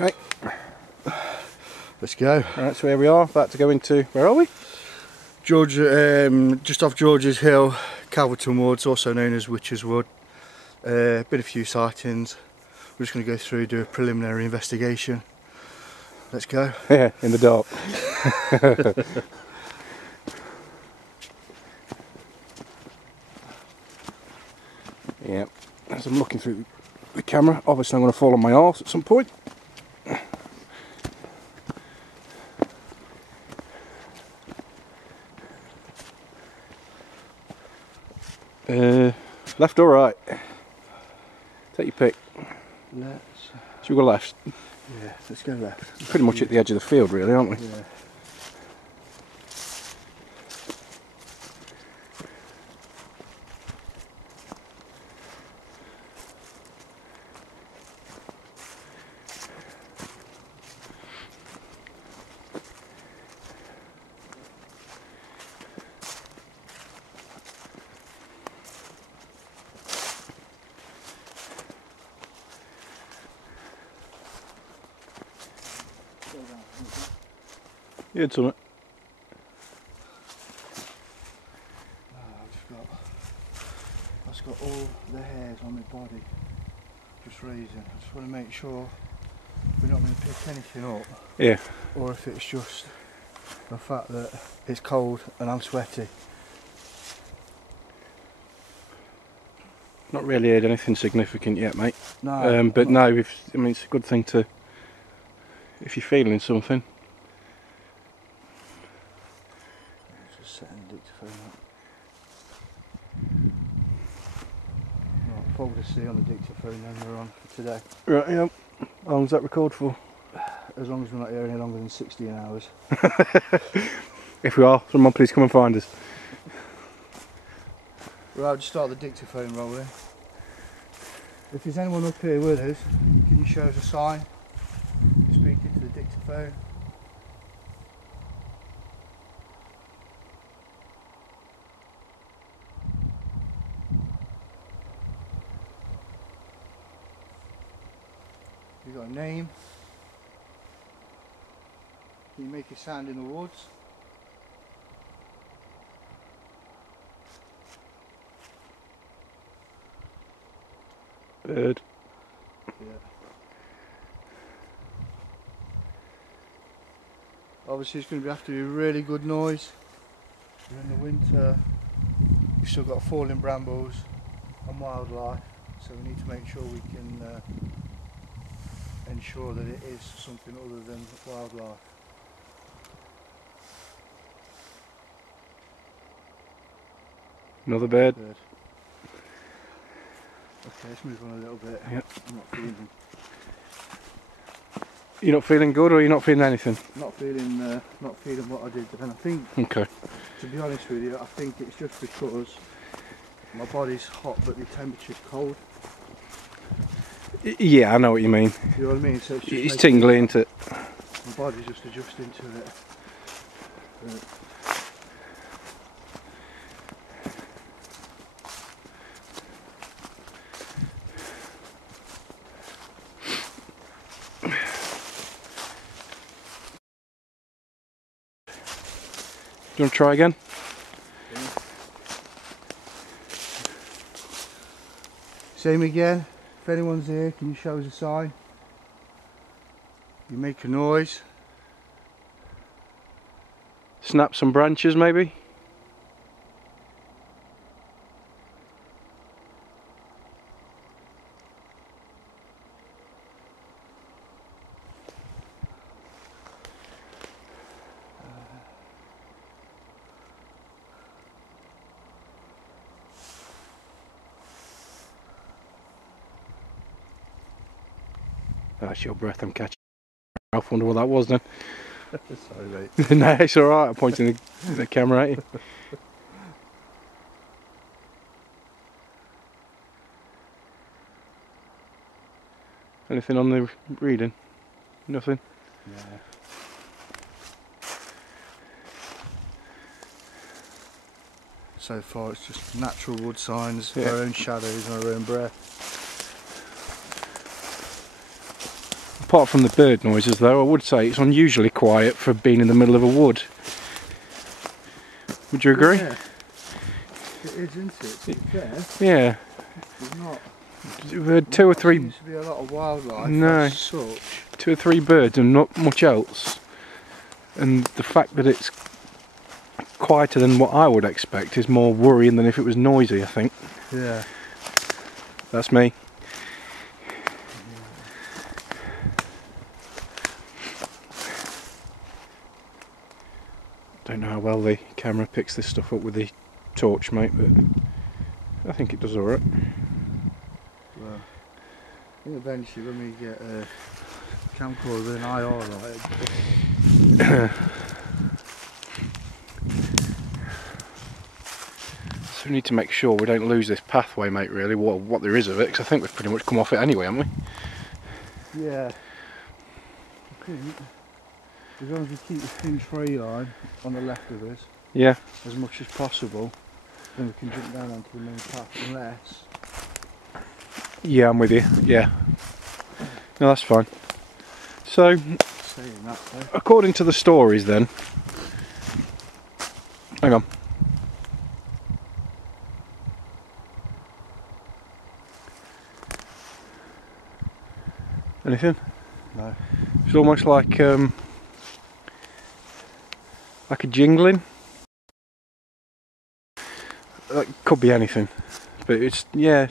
Okay. Let's go. Right, so here we are, about to go into, where are we? George, just off George's Hill, Calverton Woods, also known as Witch's Wood. Been a few sightings. We're just going to go through, do a preliminary investigation. Let's go. Yeah, in the dark. Yeah, as I'm looking through the camera, obviously I'm going to fall on my arse at some point. Left or right? Take your pick. Should we go left? Yeah, let's go left. Pretty much at the edge of the field really, aren't we? Yeah. You had something? I've just got all the hairs on my body just raising. I just want to make sure we're not going to pick anything up. Yeah. Or if it's just the fact that it's cold and I'm sweaty. Not really heard anything significant yet, mate. No. But no, I mean it's a good thing to, if you're feeling something. Just setting the dictaphone up. Right, folder C on the dictaphone, then we're on for today. Right, yeah. How long's that record for? As long as we're not here any longer than 16 hours. If we are, someone please come and find us. Right, I'll just start the dictaphone rolling. If there's anyone up here with us, can you show us a sign? Speaking to the dictaphone. You got a name? Can you make a sound in the woods? Bird. Yeah. Obviously it's going to have to be a really good noise. We're in the winter, we've still got falling brambles and wildlife, so we need to make sure we can ensure that it is something other than wildlife. Another bird. Okay, let's move on a little bit. Yep. I'm not feeling. You're not feeling good, or you're not feeling anything? Not feeling what I did, but then I think, Okay. to be honest with you, I think it's just because my body's hot but the temperature's cold. Yeah, I know what you mean. You know what I mean? So It's tingly, isn't it? My body's just adjusting to it. Do you want to try again? Same again. If anyone's here, can you show us a sign? You make a noise. Snap some branches, maybe? That's your breath I'm catching. I wonder what that was then. Sorry, mate. No, it's alright, I'm pointing the camera at you. Anything on the reading? Nothing? Yeah. So far it's just natural wood signs, Yeah. our own shadows and our own breath. Apart from the bird noises though, I would say it's unusually quiet for being in the middle of a wood. Would you agree? Yeah. It is, isn't it? To be fair, Yeah. it's not. We've heard two or three. Seems to be a lot of wildlife. No. As such. 2 or 3 birds and not much else. And the fact that it's quieter than what I would expect is more worrying than if it was noisy, I think. Yeah. That's me. Don't know how well the camera picks this stuff up with the torch, mate, but I think it does alright. Well, I think eventually when we get a camcorder with an IR light. So we need to make sure we don't lose this pathway, mate, really, what there is of it, because I think we've pretty much come off it anyway, haven't we? Yeah. I think, as long as we keep the thin tree line on the left of us, Yeah. as much as possible, then we can jump down onto the main path, unless... Yeah, I'm with you, yeah. No, that's fine. So, Saying that though. according to the stories then... Hang on. Anything? No. It's almost like a jingling. That could be anything, but it's, yeah.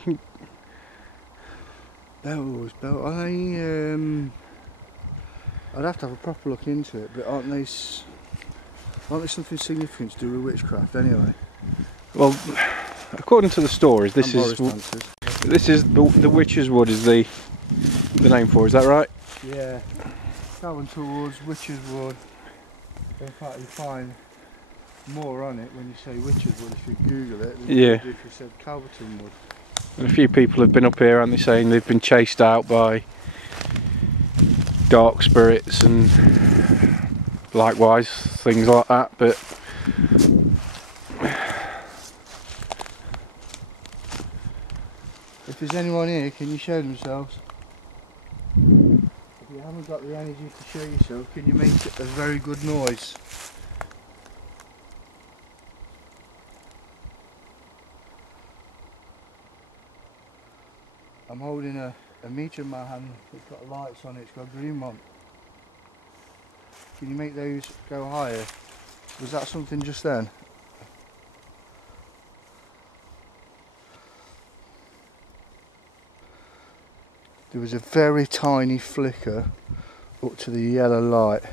Bells. I'd have to have a proper look into it, but aren't they something significant to do with witchcraft anyway? Well, according to the stories, this And is Boris dances. this is the Witch's Wood is the name for it, is that right? Yeah. Calvin towards Witch's Wood. In fact, you find more on it when you say Witch's Wood if you Google it than you Yeah. would if you said Calverton Wood. And a few people have been up here, aren't they, saying they've been chased out by dark spirits and likewise things like that, but If there's anyone here, can you show themselves? If you haven't got the energy to show yourself, can you make a very good noise? I'm holding a meter in my hand, it's got lights on it, it's got a green one. Can you make those go higher? Was that something just then? There was a very tiny flicker up to the yellow light.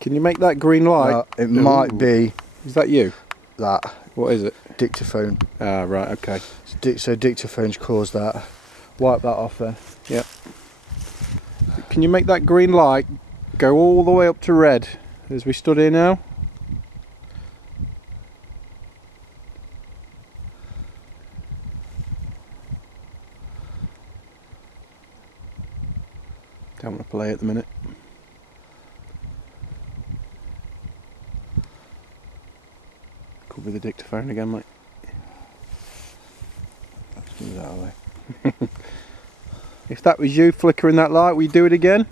can you make that green light? It might be Is that you? that What is it? dictaphone. Ah, right, okay. So dictaphones caused that. Wipe that off then. Yep. Can you make that green light go all the way up to red as we stood here now? Don't want to play at the minute. Could be the dictaphone again, mate. Let's move that away. If that was you flickering that light, will you do it again?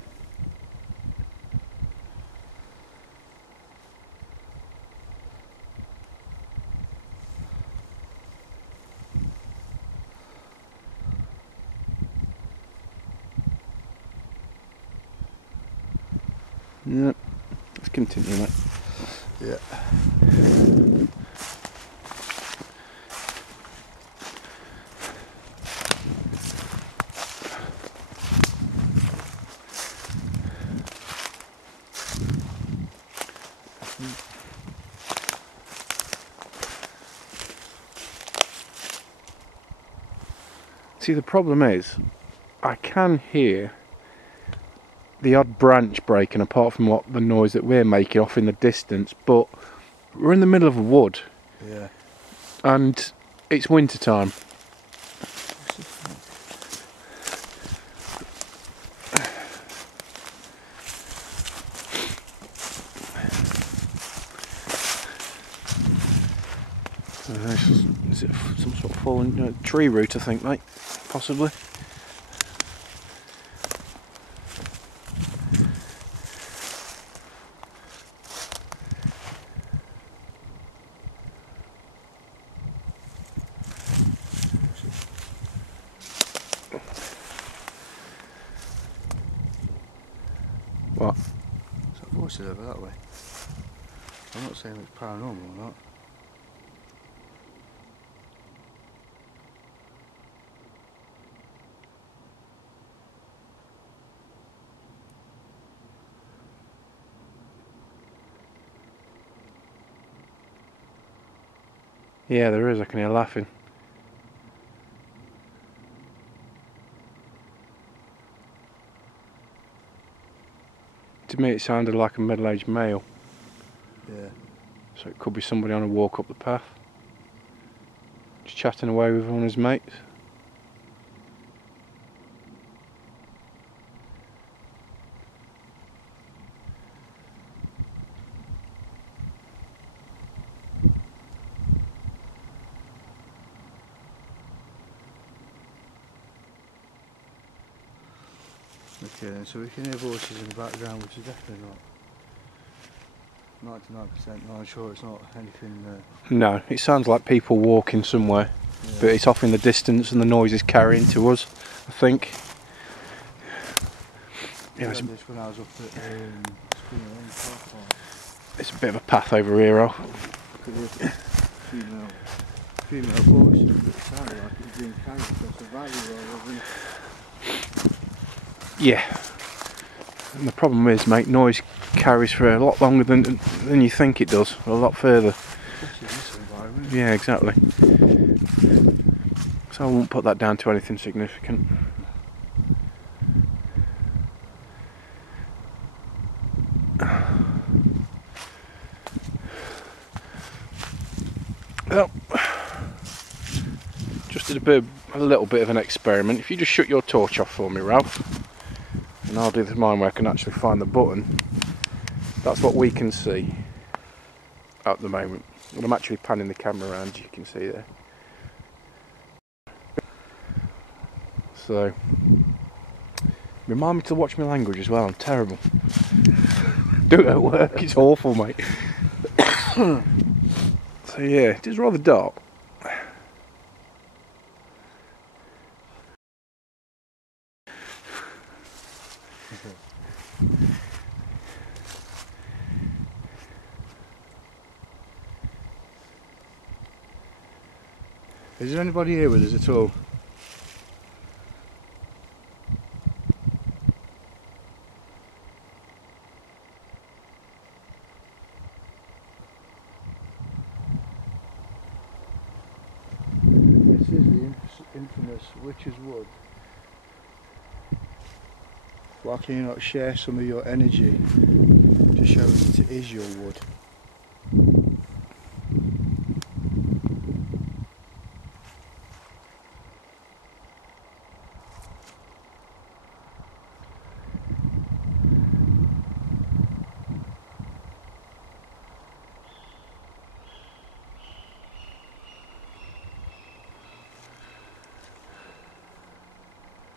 Yep. Let's continue, mate. Yeah. See, the problem is, I can hear the odd branch breaking apart from what the noise that we're making off in the distance, but we're in the middle of a wood Yeah. and it's winter time. Is it some sort of fallen tree root, I think, mate? Possibly. What? There's like voices over that way. I'm not saying it's paranormal or not. Yeah, there is. I can hear laughing. To me, it sounded like a middle-aged male. Yeah. So it could be somebody on a walk up the path. Just chatting away with one of his mates. Okay then, so we can hear voices in the background, which is definitely not 99%. No, I'm sure it's not anything. No, it sounds like people walking somewhere, Yeah. but it's off in the distance and the noise is carrying to us, I think. I Yeah, had this when I was up at Spring Lane Car Park. it's a bit of a path over here, Al. I could hear female voices, but it sounded like it was being carried across the valley rather than. Yeah. And the problem is, mate, noise carries for a lot longer than you think it does, a lot further. Especially in this environment. Yeah, exactly. So I won't put that down to anything significant. Well, just did a little bit of an experiment. If you just shut your torch off for me, Ralph, and I'll do this mine where I can actually find the button. That's what we can see at the moment. And I'm actually panning the camera around, you can see there. So, remind me to watch my language as well, I'm terrible. Do it at work, it's awful, mate. So yeah, it is rather dark. Is there anybody here with us at all? This is the infamous Witch's Wood. Why can you not share some of your energy to show us that it is your wood?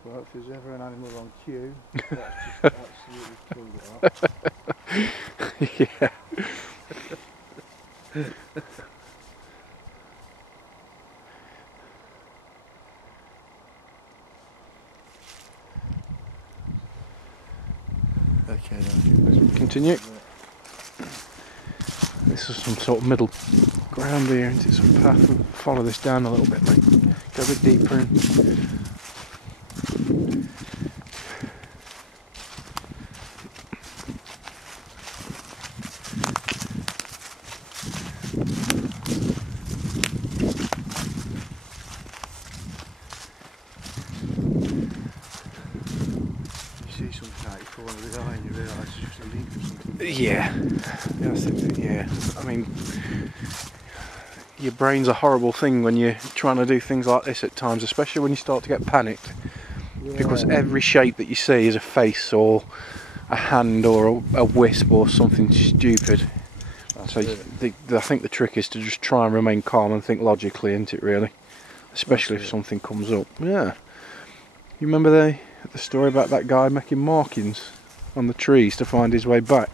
Well, if there's ever an animal on cue, that's just absolutely killed it off. Yeah. Okay, then let's Continue. This is some sort of middle ground here, isn't it? Some path. We'll follow this down a little bit, mate. Go a bit deeper in. You see something out your corner of the eye and you realise it's just a leaf or something. Yeah. Yeah. I mean, your brain's a horrible thing when you're trying to do things like this at times, especially when you start to get panicked. Yeah. Because every shape that you see is a face or a hand or a wisp or something stupid. That's So it. I think the trick is to just try and remain calm and think logically, isn't it, really? Especially That's if it. something comes up. Yeah. You remember the story about that guy making markings on the trees to find his way back?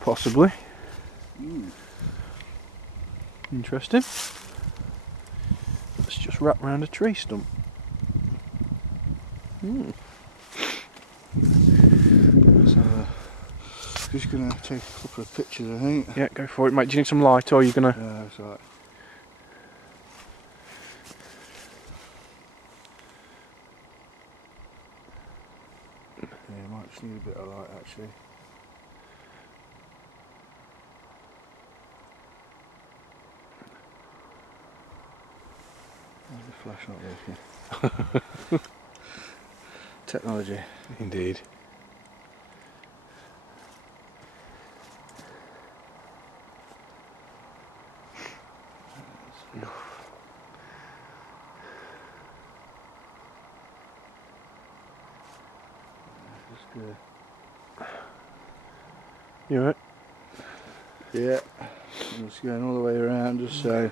Possibly. Interesting. Let's just wrap around a tree stump. So Just gonna take a couple of pictures, I think. Yeah, go for it, mate. Do you need some light, or are you gonna? Yeah, that's right. Yeah, might just need a bit of light actually. Why is the flash not working? Technology. Indeed. You alright? Yeah, I'm just going all the way around just so.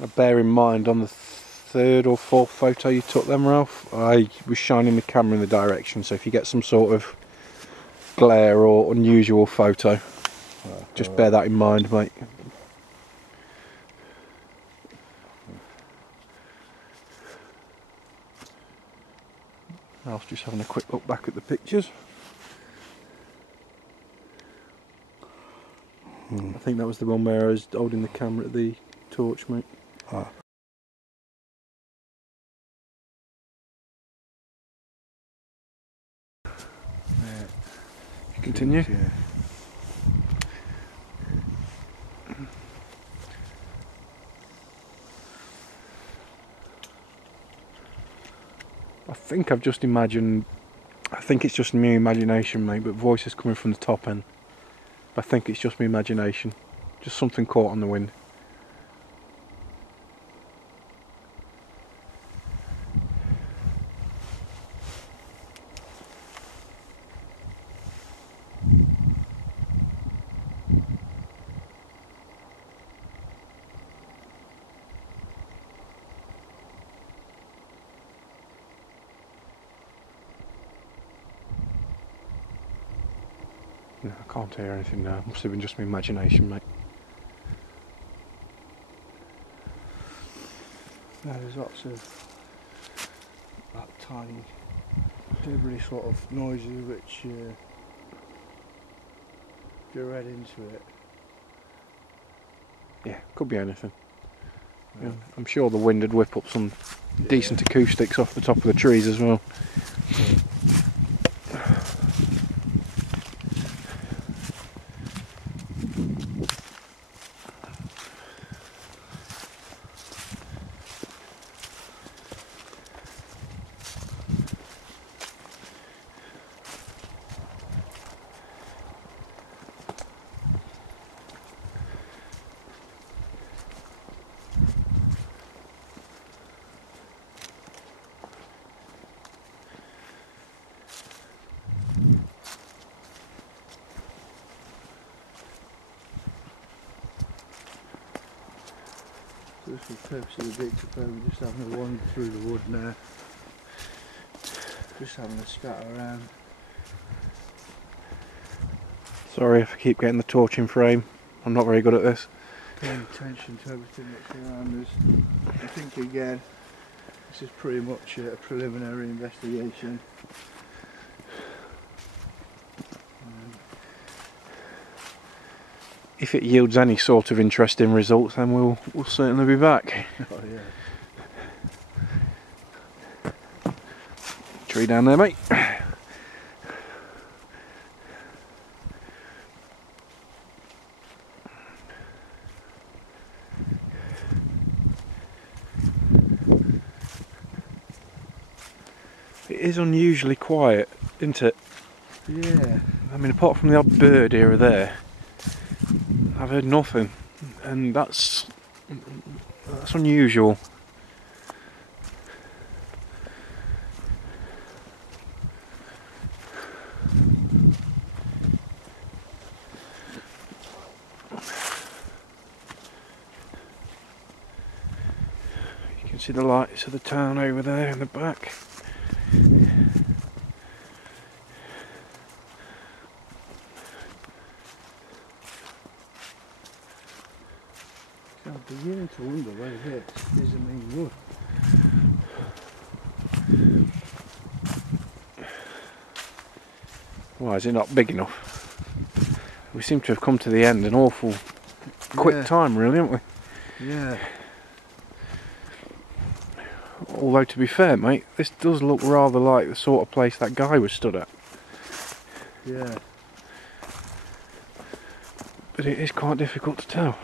Now bear in mind, on the third or fourth photo you took them, Ralph, I was shining the camera in the direction, so if you get some sort of glare or unusual photo, just bear that in mind, mate. Ralph's just having a quick look back at the pictures. I think that was the one where I was holding the camera at the torch, mate. Ah. Yeah. Continue. Yeah. I think I've just imagined, I think it's just my imagination, mate, but voices coming from the top end. I think it's just my imagination. Just something caught on the wind. No, I can't hear anything now. Must have been just my imagination, mate. No, there's lots of that tiny debris sort of noises which if you read into it. Yeah, could be anything. Yeah, I'm sure the wind would whip up some decent acoustics off the top of the trees as well. Just for the purpose of the picture, we're just having a wander through the wood now. Just having a scatter around. Sorry if I keep getting the torch in frame. I'm not very good at this. Paying attention to everything that's around us. I think again, this is pretty much a preliminary investigation. If it yields any sort of interesting results, then we'll certainly be back. Oh yeah. Tree down there, mate. It is unusually quiet, isn't it? Yeah. I mean, apart from the odd bird here or there, I've heard nothing, and that's unusual. You can see the lights of the town over there in the back. I'm beginning to wonder whether this is the main road. Why is it not big enough? We seem to have come to the end an awful quick time, really, haven't we? Yeah. Although, to be fair, mate, this does look rather like the sort of place that guy was stood at. Yeah. But it is quite difficult to tell.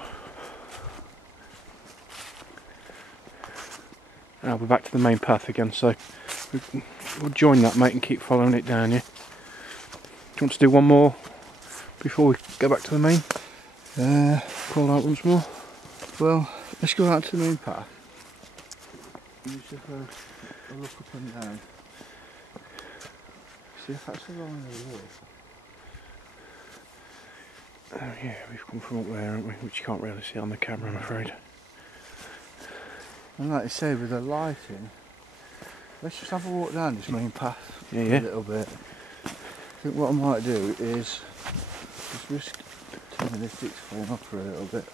I'll be back to the main path again, so we'll join that, mate, and keep following it down, yeah? Do you want to do one more before we go back to the main? Call out once more? Well, let's go out to the main path. You just have a look up and down. See if that's the line of the wall. Oh yeah, we've come from up there, haven't we? Which you can't really see on the camera, I'm afraid. And like you say, with the lighting, let's just have a walk down this main path Yeah, a yeah. little bit. I think what I might do is just risk turning this sticks falling off for a little bit.